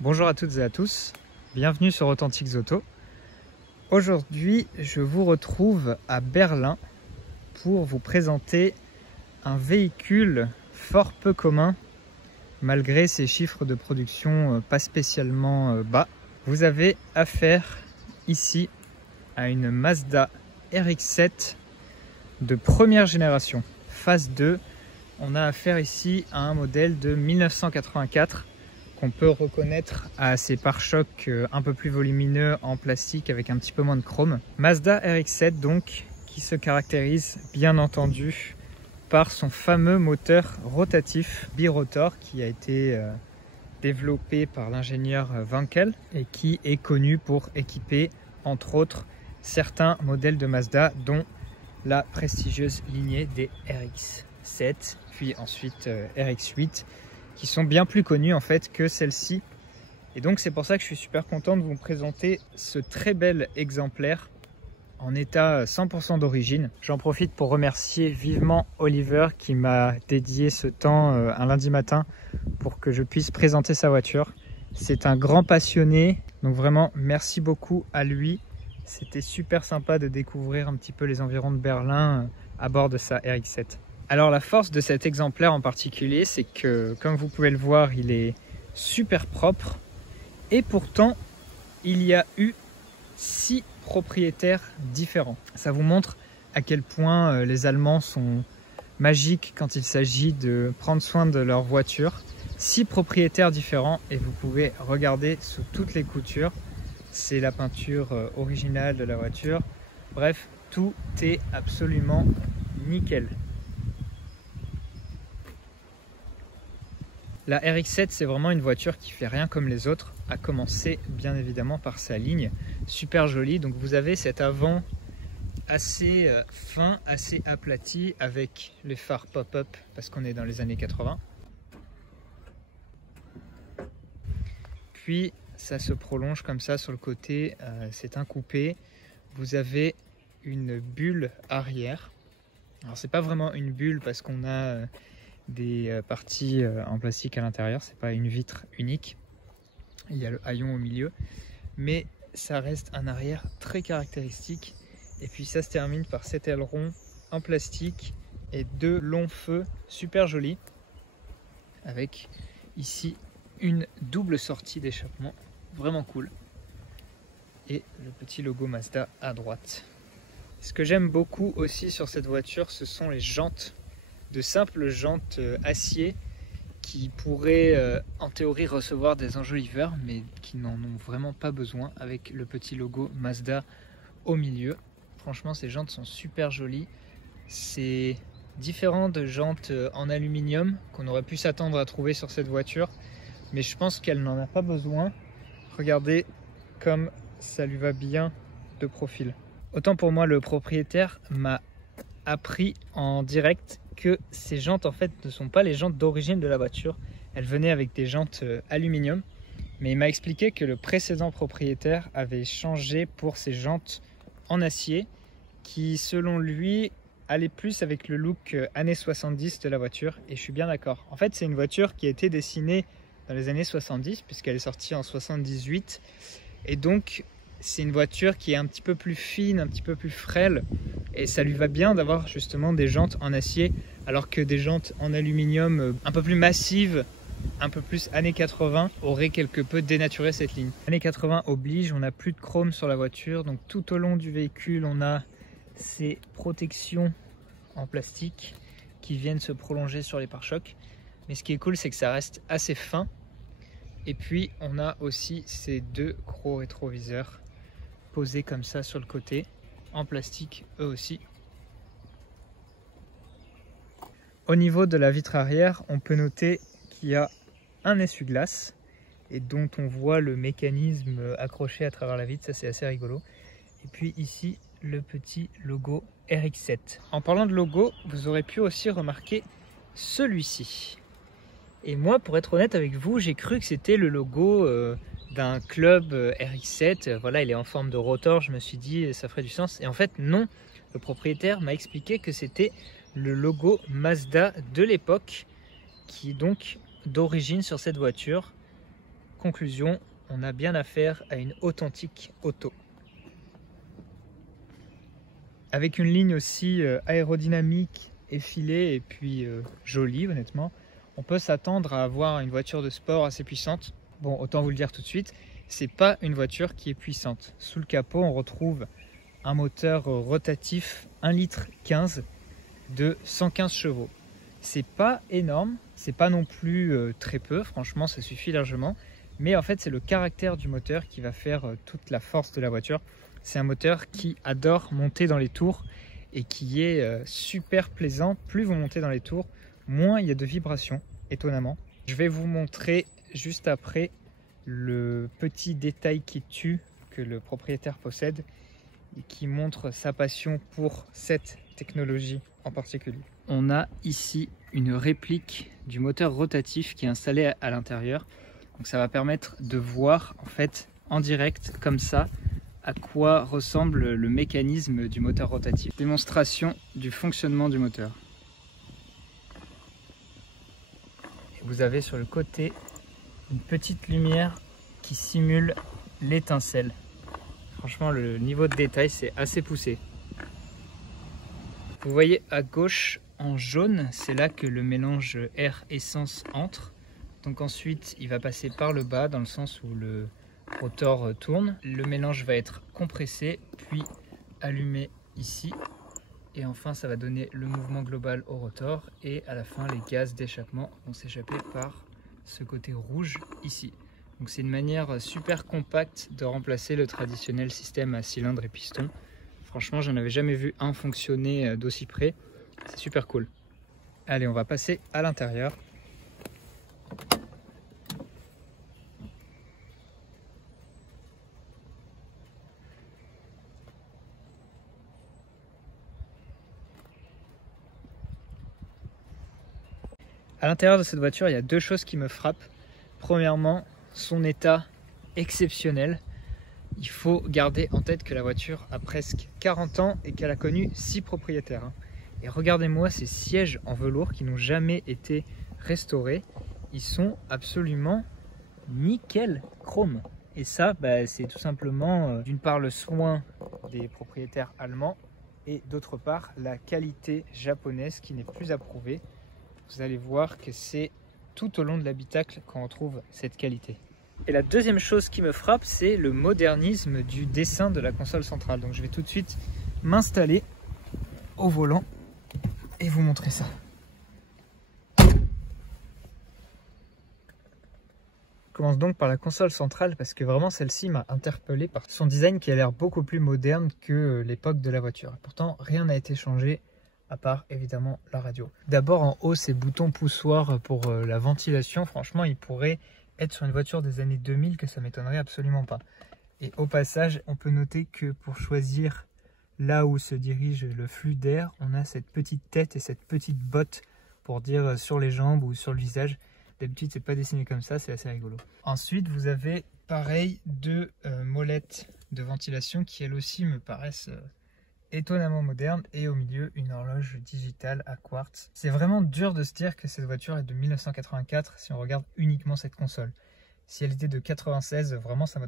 Bonjour à toutes et à tous, bienvenue sur Authentiques Auto. Aujourd'hui, je vous retrouve à Berlin pour vous présenter un véhicule fort peu commun malgré ses chiffres de production pas spécialement bas. Vous avez affaire ici à une Mazda RX-7 de première génération, phase 2. On a affaire ici à un modèle de 1984 qu'on peut reconnaître à ses pare-chocs un peu plus volumineux en plastique avec un petit peu moins de chrome. Mazda RX-7 donc, qui se caractérise bien entendu par son fameux moteur rotatif birotor qui a été développé par l'ingénieur Wankel et qui est connu pour équiper entre autres certains modèles de Mazda dont la prestigieuse lignée des RX-7 puis ensuite RX-8 qui sont bien plus connus en fait que celle-ci. Et donc c'est pour ça que je suis super content de vous présenter ce très bel exemplaire en état 100% d'origine. J'en profite pour remercier vivement Oliver qui m'a dédié ce temps un lundi matin pour que je puisse présenter sa voiture. C'est un grand passionné, donc vraiment merci beaucoup à lui. C'était super sympa de découvrir un petit peu les environs de Berlin à bord de sa RX-7. Alors la force de cet exemplaire en particulier, c'est que comme vous pouvez le voir, il est super propre et pourtant il y a eu 6 propriétaires différents. Ça vous montre à quel point les Allemands sont magiques quand il s'agit de prendre soin de leur voiture. 6 propriétaires différents et vous pouvez regarder sous toutes les coutures. C'est la peinture originale de la voiture. Bref, tout est absolument nickel. La RX-7, c'est vraiment une voiture qui fait rien comme les autres, à commencer bien évidemment par sa ligne, super jolie. Donc vous avez cet avant assez fin, assez aplati avec les phares pop-up parce qu'on est dans les années 80. Puis ça se prolonge comme ça sur le côté, c'est un coupé. Vous avez une bulle arrière. Alors c'est pas vraiment une bulle parce qu'on a des parties en plastique à l'intérieur, c'est pas une vitre unique, il y a le haillon au milieu, mais ça reste un arrière très caractéristique. Et puis ça se termine par cet aileron en plastique et 2 longs feux super jolis avec ici une double sortie d'échappement vraiment cool et le petit logo Mazda à droite. Ce que j'aime beaucoup aussi sur cette voiture, ce sont les jantes, de simples jantes acier qui pourraient en théorie recevoir des enjoliveurs mais qui n'en ont vraiment pas besoin avec le petit logo Mazda au milieu. Franchement ces jantes sont super jolies, c'est différent de jantes en aluminium qu'on aurait pu s'attendre à trouver sur cette voiture, mais je pense qu'elle n'en a pas besoin. Regardez comme ça lui va bien de profil. Autant pour moi le propriétaire m'a appris en direct que ces jantes en fait ne sont pas les jantes d'origine de la voiture, elles venaient avec des jantes aluminium, mais il m'a expliqué que le précédent propriétaire avait changé pour ces jantes en acier qui selon lui allait plus avec le look années 70 de la voiture, et je suis bien d'accord. En fait c'est une voiture qui a été dessinée dans les années 70 puisqu'elle est sortie en 78 et donc c'est une voiture qui est un petit peu plus fine, un petit peu plus frêle et ça lui va bien d'avoir justement des jantes en acier alors que des jantes en aluminium un peu plus massives, un peu plus années 80 auraient quelque peu dénaturé cette ligne. Années 80 oblige, on n'a plus de chrome sur la voiture, donc tout au long du véhicule on a ces protections en plastique qui viennent se prolonger sur les pare-chocs, mais ce qui est cool c'est que ça reste assez fin. Et puis on a aussi ces 2 gros rétroviseurs posés comme ça sur le côté, en plastique eux aussi. Au niveau de la vitre arrière, on peut noter qu'il y a un essuie-glace et dont on voit le mécanisme accroché à travers la vitre, ça c'est assez rigolo. Et puis ici le petit logo RX-7. En parlant de logo, vous aurez pu aussi remarquer celui-ci. Et moi, pour être honnête avec vous, j'ai cru que c'était le logo d'un club RX-7. Voilà, il est en forme de rotor, je me suis dit ça ferait du sens. Et en fait, non. Le propriétaire m'a expliqué que c'était le logo Mazda de l'époque, qui est donc d'origine sur cette voiture. Conclusion, on a bien affaire à une authentique auto. Avec une ligne aussi aérodynamique, effilée et puis jolie honnêtement, on peut s'attendre à avoir une voiture de sport assez puissante. Bon, autant vous le dire tout de suite, c'est pas une voiture qui est puissante. Sous le capot, on retrouve un moteur rotatif 1,15 litre de 115 chevaux. C'est pas énorme, c'est pas non plus très peu, franchement ça suffit largement. Mais en fait, c'est le caractère du moteur qui va faire toute la force de la voiture. C'est un moteur qui adore monter dans les tours et qui est super plaisant. Plus vous montez dans les tours, moins il y a de vibrations, étonnamment. Je vais vous montrer juste après le petit détail qui tue que le propriétaire possède et qui montre sa passion pour cette technologie en particulier. On a ici une réplique du moteur rotatif qui est installé à l'intérieur. Donc ça va permettre de voir en fait en direct comme ça à quoi ressemble le mécanisme du moteur rotatif. Démonstration du fonctionnement du moteur. Et vous avez sur le côté une petite lumière qui simule l'étincelle. Franchement, le niveau de détail c'est assez poussé. Vous voyez à gauche en jaune, c'est là que le mélange air-essence entre. Donc ensuite, il va passer par le bas dans le sens où le rotor tourne. Le mélange va être compressé, puis allumé ici. Et enfin, ça va donner le mouvement global au rotor. Et à la fin, les gaz d'échappement vont s'échapper par ce côté rouge ici. Donc c'est une manière super compacte de remplacer le traditionnel système à cylindre et piston. Franchement, j'en avais jamais vu un fonctionner d'aussi près. C'est super cool. Allez, on va passer à l'intérieur. À l'intérieur de cette voiture, il y a deux choses qui me frappent. Premièrement, son état exceptionnel. Il faut garder en tête que la voiture a presque 40 ans et qu'elle a connu 6 propriétaires. Et regardez-moi ces sièges en velours qui n'ont jamais été restaurés. Ils sont absolument nickel chrome. Et ça, c'est tout simplement d'une part le soin des propriétaires allemands et d'autre part la qualité japonaise qui n'est plus approuvée. Vous allez voir que c'est tout au long de l'habitacle qu'on retrouve cette qualité. Et la deuxième chose qui me frappe, c'est le modernisme du dessin de la console centrale. Donc je vais tout de suite m'installer au volant et vous montrer ça. Je commence donc par la console centrale parce que vraiment celle-ci m'a interpellé par son design qui a l'air beaucoup plus moderne que l'époque de la voiture. Pourtant, rien n'a été changé à part évidemment la radio. D'abord en haut, ces boutons poussoirs pour la ventilation, franchement, ils pourraient être sur une voiture des années 2000 que ça m'étonnerait absolument pas. Et au passage, on peut noter que pour choisir là où se dirige le flux d'air, on a cette petite tête et cette petite botte pour dire sur les jambes ou sur le visage. D'habitude, c'est pas dessiné comme ça, c'est assez rigolo. Ensuite, vous avez pareil deux molettes de ventilation qui elles aussi me paraissent étonnamment modernes et au milieu une horloge digitale à quartz. C'est vraiment dur de se dire que cette voiture est de 1984 si on regarde uniquement cette console. Si elle était de 96, vraiment ça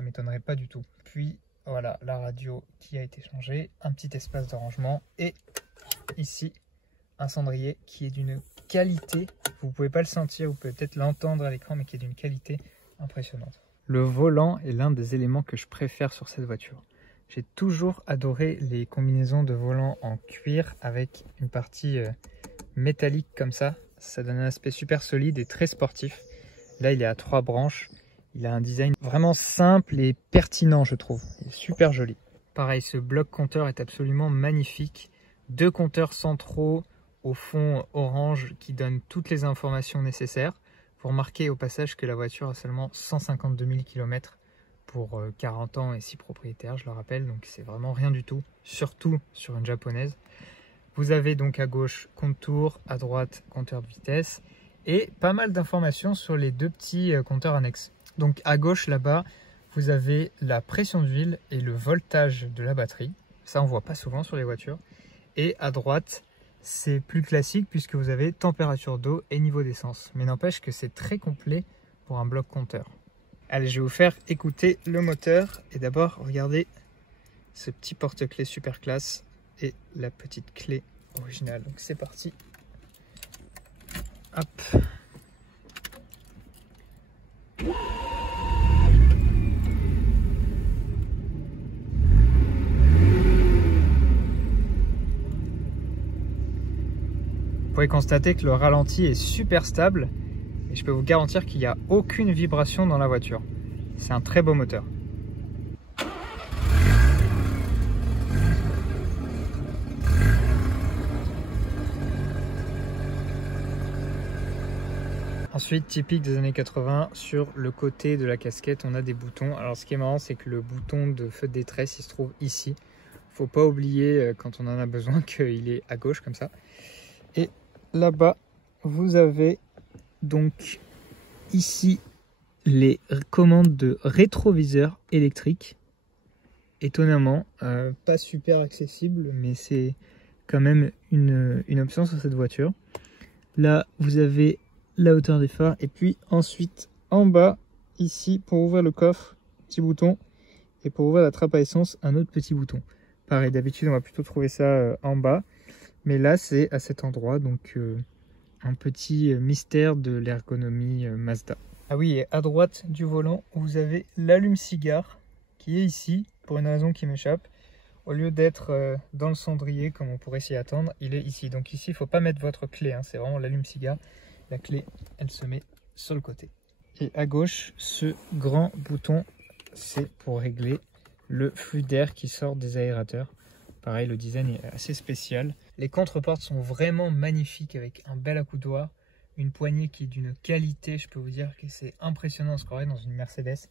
m'étonnerait pas du tout. Puis voilà la radio qui a été changée, un petit espace de rangement et ici un cendrier qui est d'une qualité, vous pouvez pas le sentir, vous pouvez peut-être l'entendre à l'écran, mais qui est d'une qualité impressionnante. Le volant est l'un des éléments que je préfère sur cette voiture. J'ai toujours adoré les combinaisons de volant en cuir avec une partie métallique comme ça. Ça donne un aspect super solide et très sportif. Là, il est à 3 branches. Il a un design vraiment simple et pertinent, je trouve. Il est super joli. Pareil, ce bloc compteur est absolument magnifique. 2 compteurs centraux au fond orange qui donnent toutes les informations nécessaires. Vous remarquez au passage que la voiture a seulement 152 000 km pour 40 ans et 6 propriétaires, je le rappelle, donc c'est vraiment rien du tout, surtout sur une japonaise. Vous avez donc à gauche compte-tours, à droite compteur de vitesse et pas mal d'informations sur les deux petits compteurs annexes. Donc à gauche là-bas, vous avez la pression d'huile et le voltage de la batterie. Ça on voit pas souvent sur les voitures. Et à droite, c'est plus classique puisque vous avez température d'eau et niveau d'essence. Mais n'empêche que c'est très complet pour un bloc compteur. Allez, je vais vous faire écouter le moteur. Et d'abord, regardez ce petit porte-clés super classe et la petite clé originale. Donc c'est parti. Hop. Vous pouvez constater que le ralenti est super stable et je peux vous garantir qu'il n'y a aucune vibration dans la voiture. C'est un très beau moteur. Ensuite, typique des années 80, sur le côté de la casquette, on a des boutons. Alors ce qui est marrant, c'est que le bouton de feu de détresse, il se trouve ici. Faut pas oublier quand on en a besoin qu'il est à gauche comme ça. Et là-bas, vous avez donc ici les commandes de rétroviseur électrique. Étonnamment, pas super accessible, mais c'est quand même une option sur cette voiture. Là, vous avez la hauteur des phares et puis ensuite en bas, ici, pour ouvrir le coffre, petit bouton, et pour ouvrir la trappe à essence, un autre petit bouton. Pareil, d'habitude, on va plutôt trouver ça en bas. Mais là, c'est à cet endroit, donc un petit mystère de l'ergonomie Mazda. Ah oui, et à droite du volant, vous avez l'allume-cigare qui est ici, pour une raison qui m'échappe. Au lieu d'être dans le cendrier, comme on pourrait s'y attendre, il est ici. Donc ici, il ne faut pas mettre votre clé, hein, c'est vraiment l'allume-cigare. La clé, elle se met sur le côté. Et à gauche, ce grand bouton, c'est pour régler le flux d'air qui sort des aérateurs. Pareil, le design est assez spécial. Les contreportes sont vraiment magnifiques avec un bel accoudoir, une poignée qui est d'une qualité, je peux vous dire que c'est impressionnant ce qu'on aurait dans une Mercedes.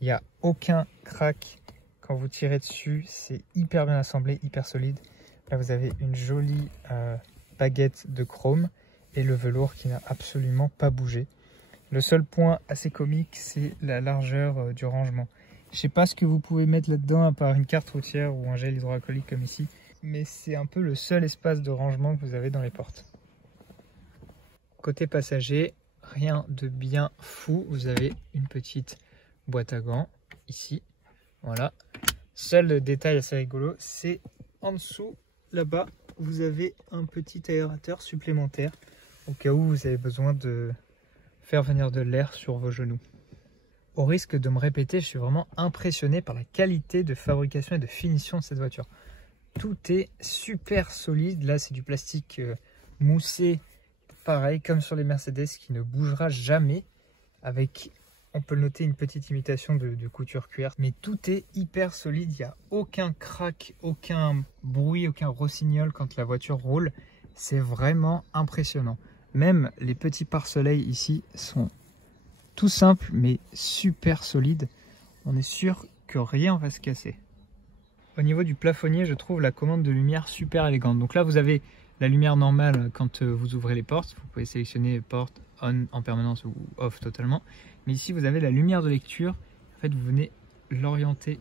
Il n'y a aucun crack quand vous tirez dessus, c'est hyper bien assemblé, hyper solide. Là, vous avez une jolie baguette de chrome et le velours qui n'a absolument pas bougé. Le seul point assez comique, c'est la largeur du rangement. Je ne sais pas ce que vous pouvez mettre là-dedans à part une carte routière ou un gel hydroalcoolique comme ici, mais c'est un peu le seul espace de rangement que vous avez dans les portes. Côté passager, rien de bien fou. Vous avez une petite boîte à gants ici. Voilà. Seul détail assez rigolo, c'est en dessous, là-bas, vous avez un petit aérateur supplémentaire au cas où vous avez besoin de faire venir de l'air sur vos genoux. Au risque de me répéter, je suis vraiment impressionné par la qualité de fabrication et de finition de cette voiture. Tout est super solide. Là, c'est du plastique moussé, pareil, comme sur les Mercedes, qui ne bougera jamais. Avec, on peut le noter, une petite imitation de couture cuir. Mais tout est hyper solide. Il n'y a aucun crack, aucun bruit, aucun rossignol quand la voiture roule. C'est vraiment impressionnant. Même les petits pare-soleil ici sont tout simple mais super solide. On est sûr que rien va se casser. Au niveau du plafonnier, je trouve la commande de lumière super élégante. Donc là, vous avez la lumière normale quand vous ouvrez les portes. Vous pouvez sélectionner porte on en permanence ou off totalement. Mais ici, vous avez la lumière de lecture. En fait, vous venez l'orienter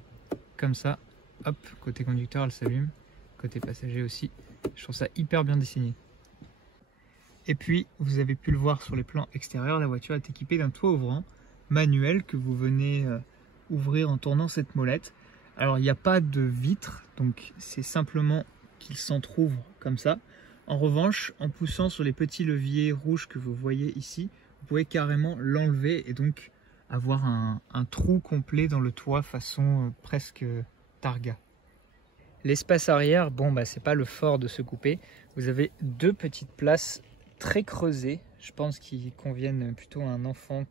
comme ça. Hop, côté conducteur, elle s'allume. Côté passager aussi. Je trouve ça hyper bien dessiné. Et puis, vous avez pu le voir sur les plans extérieurs, la voiture est équipée d'un toit ouvrant manuel que vous venez ouvrir en tournant cette molette. Alors, il n'y a pas de vitre, donc c'est simplement qu'il s'entrouvre comme ça. En revanche, en poussant sur les petits leviers rouges que vous voyez ici, vous pouvez carrément l'enlever et donc avoir un trou complet dans le toit façon presque targa. L'espace arrière, bon, bah, c'est pas le fort de ce coupé. Vous avez deux petites places très creusés, je pense qu'ils conviennent plutôt à un enfant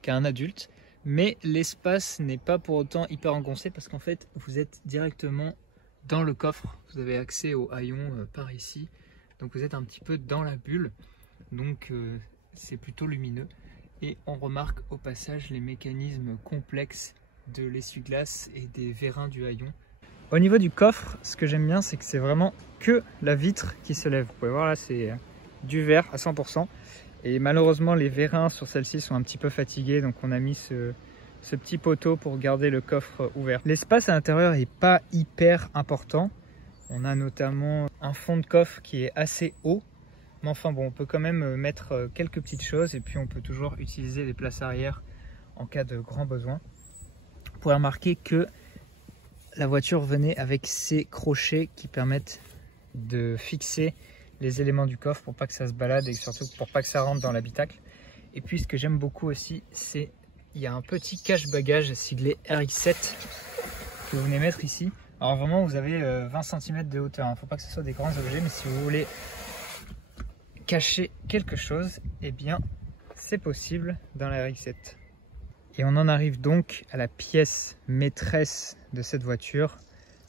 qu'à un adulte, mais l'espace n'est pas pour autant hyper engoncé parce qu'en fait vous êtes directement dans le coffre, vous avez accès au haillon par ici, donc vous êtes un petit peu dans la bulle, donc c'est plutôt lumineux et on remarque au passage les mécanismes complexes de l'essuie-glace et des vérins du haillon. Au niveau du coffre, ce que j'aime bien, c'est que c'est vraiment que la vitre qui se lève. Vous pouvez voir là, c'est du verre à 100%. Et malheureusement, les vérins sur celle-ci sont un petit peu fatigués. Donc on a mis ce petit poteau pour garder le coffre ouvert. L'espace à l'intérieur n'est pas hyper important. On a notamment un fond de coffre qui est assez haut. Mais enfin bon, on peut quand même mettre quelques petites choses. Et puis on peut toujours utiliser les places arrière en cas de grand besoin. Vous pourrez remarquer que la voiture venait avec ces crochets qui permettent de fixer les éléments du coffre pour pas que ça se balade et surtout pour pas que ça rentre dans l'habitacle. Et puis ce que j'aime beaucoup aussi, c'est il y a un petit cache-bagages siglé RX7 que vous venez mettre ici. Alors vraiment vous avez 20 cm de hauteur, il ne faut pas que ce soit des grands objets, mais si vous voulez cacher quelque chose, eh bien c'est possible dans la RX7. Et on en arrive donc à la pièce maîtresse de cette voiture,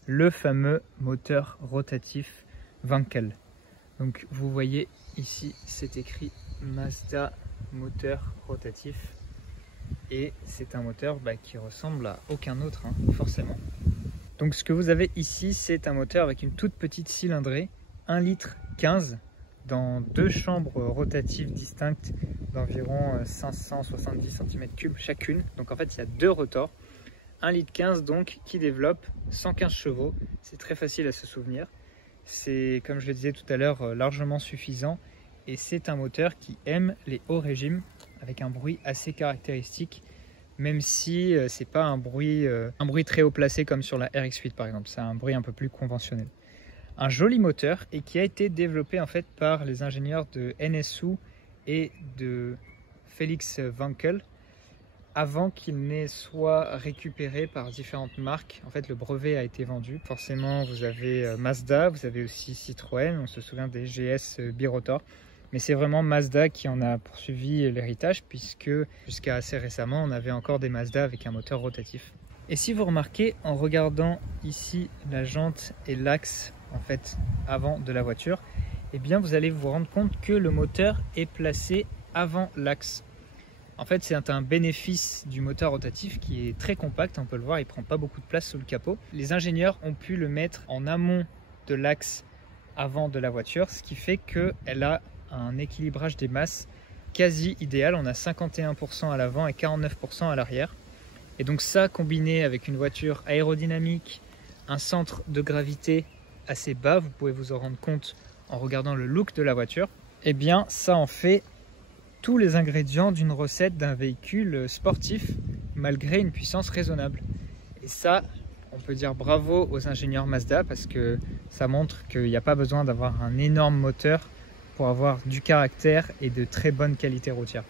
le fameux moteur rotatif Wankel. Donc vous voyez ici c'est écrit Mazda moteur rotatif et c'est un moteur qui ressemble à aucun autre forcément. Donc ce que vous avez ici c'est un moteur avec une toute petite cylindrée 1,15 litre dans deux chambres rotatives distinctes d'environ 570 cm3 chacune. Donc en fait il y a deux rotors, 1,15 litre donc qui développe 115 chevaux, c'est très facile à se souvenir. C'est, comme je le disais tout à l'heure, largement suffisant et c'est un moteur qui aime les hauts régimes avec un bruit assez caractéristique, même si c'est pas un bruit très haut placé comme sur la RX8 par exemple, c'est un bruit un peu plus conventionnel. Un joli moteur et qui a été développé en fait par les ingénieurs de NSU et de Felix Wankel avant qu'il n'ait soit récupéré par différentes marques. En fait, le brevet a été vendu. Forcément, vous avez Mazda, vous avez aussi Citroën, on se souvient des GS birotor. Mais c'est vraiment Mazda qui en a poursuivi l'héritage, puisque jusqu'à assez récemment, on avait encore des Mazda avec un moteur rotatif. Et si vous remarquez, en regardant ici la jante et l'axe en fait avant de la voiture, eh bien vous allez vous rendre compte que le moteur est placé avant l'axe. En fait, c'est un bénéfice du moteur rotatif qui est très compact, on peut le voir, il ne prend pas beaucoup de place sous le capot. Les ingénieurs ont pu le mettre en amont de l'axe avant de la voiture, ce qui fait qu'elle a un équilibrage des masses quasi idéal. On a 51% à l'avant et 49% à l'arrière. Et donc ça, combiné avec une voiture aérodynamique, un centre de gravité assez bas, vous pouvez vous en rendre compte en regardant le look de la voiture, eh bien ça en fait tous les ingrédients d'une recette d'un véhicule sportif malgré une puissance raisonnable. Et ça, on peut dire bravo aux ingénieurs Mazda parce que ça montre qu'il n'y a pas besoin d'avoir un énorme moteur pour avoir du caractère et de très bonnes qualités routières.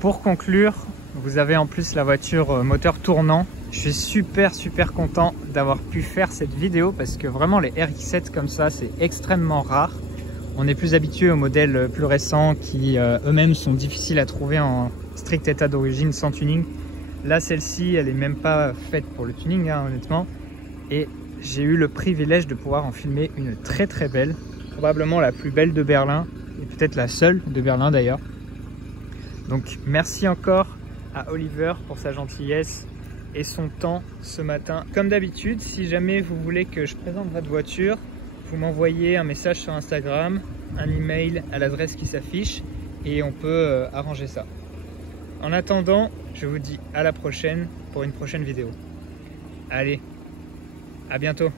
Pour conclure, vous avez en plus la voiture moteur tournant. Je suis super content d'avoir pu faire cette vidéo parce que vraiment les RX7 comme ça, c'est extrêmement rare. On est plus habitué aux modèles plus récents qui eux-mêmes sont difficiles à trouver en strict état d'origine sans tuning. Là, celle-ci, elle est même pas faite pour le tuning, honnêtement. Et j'ai eu le privilège de pouvoir en filmer une très belle, probablement la plus belle de Berlin et peut-être la seule de Berlin d'ailleurs. Donc merci encore à Oliver pour sa gentillesse et son temps ce matin. Comme d'habitude, si jamais vous voulez que je présente votre voiture, vous m'envoyez un message sur Instagram, un email à l'adresse qui s'affiche et on peut arranger ça. En attendant, je vous dis à la prochaine pour une prochaine vidéo. Allez, à bientôt!